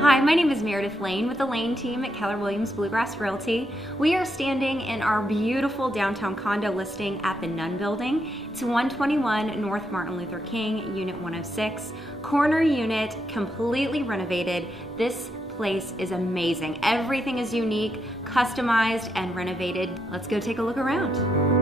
Hi, my name is Meredith Lane with the Lane team at Keller Williams Bluegrass Realty. We are standing in our beautiful downtown condo listing at the Nunn Building. It's 121 North Martin Luther King, Unit 106. Corner unit, completely renovated. This place is amazing. Everything is unique, customized, and renovated. Let's go take a look around.